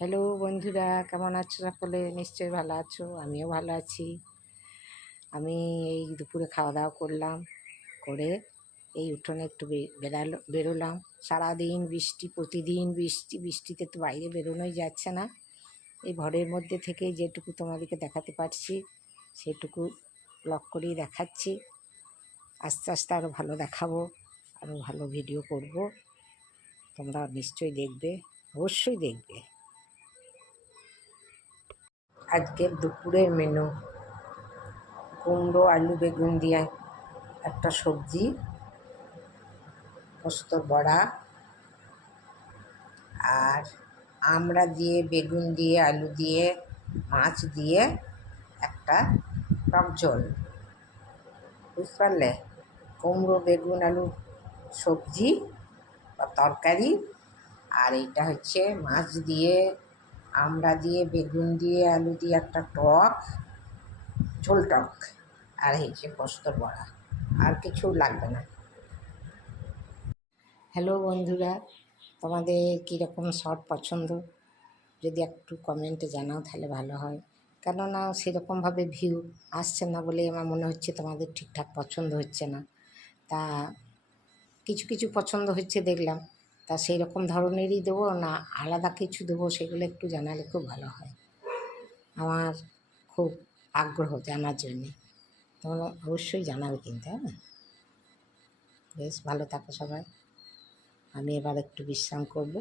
Hello বন্ধুরা, কেমন আছো সকলে? নিশ্চয়ই ভালো আছো, আমিও ভালো আছি। আমি এই দুপুরে খাওয়া দাওয়া করলাম, করে এই উঠোনে একটু বেরোলাম। সারাদিন বৃষ্টি, প্রতিদিন বৃষ্টি, বৃষ্টিতে তো বাইরে বেরোনোই যাচ্ছে না। এই ঘরের মধ্যে থেকে যেটুকু তোমাদেরকে দেখাতে পারছি সেটুকু ব্লগ করেই দেখাচ্ছি। আস্তে আস্তে আরও ভালো দেখাবো, আরও ভালো ভিডিও করব। তোমরা নিশ্চয়ই দেখবে, অবশ্যই দেখবে। আজকের দুপুরের মেনু: কুমড়ো, আলু, বেগুন দিয়ে একটা সবজি, পোস্তর বড়া, আর আমড়া দিয়ে, বেগুন দিয়ে, আলু দিয়ে, মাছ দিয়ে একটা টক ঝোল। বুঝতে পারলে? কুমড়ো, বেগুন, আলু সবজি বা তরকারি, আর এইটা হচ্ছে মাছ দিয়ে, আমড়া দিয়ে, বেগুন দিয়ে, আলু দিয়ে একটা টক ঝোল টক, আর হচ্ছে পোস্তর বড়া। আর কিছু লাগবে না। হ্যালো বন্ধুরা, তোমাদের কীরকম শর্ট পছন্দ যদি একটু কমেন্টে জানাও তাহলে ভালো হয়। কেননা সেরকমভাবে ভিউ আসছে না বলে আমার মনে হচ্ছে তোমাদের ঠিকঠাক পছন্দ হচ্ছে না। তা কিছু কিছু পছন্দ হচ্ছে দেখলাম, তা সেই রকম ধরনেরই দেবো না আলাদা কিছু দেবো, সেগুলো একটু জানালে খুব ভালো হয়। আমার খুব আগ্রহ জানার জন্যে। তোমরা অবশ্যই জানাবে কিন্তু, হ্যাঁ। বেশ ভালো থাকো সবাই। আমি এবার একটু বিশ্রাম করব।